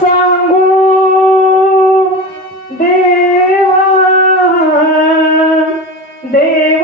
सांगू देवा? देव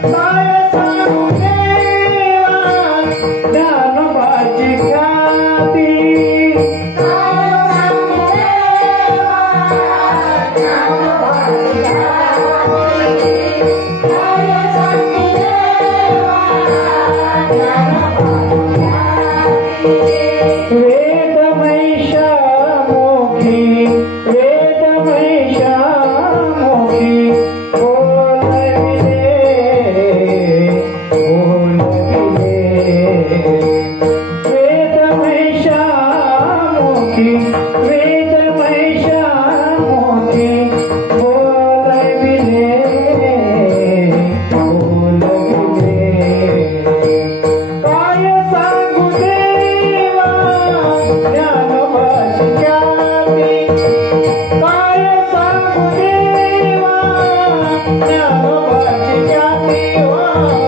Fire! हो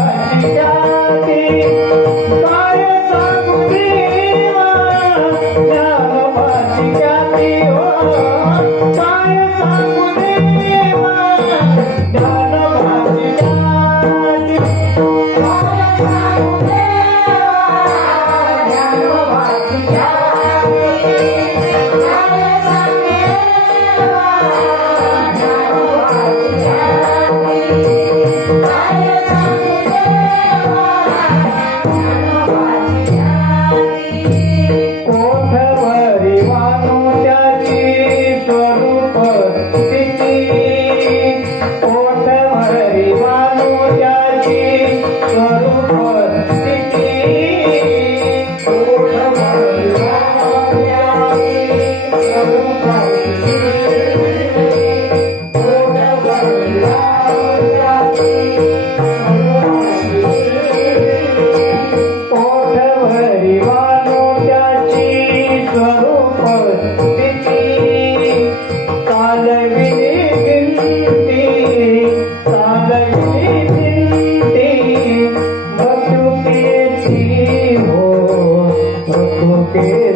Okay.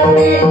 You.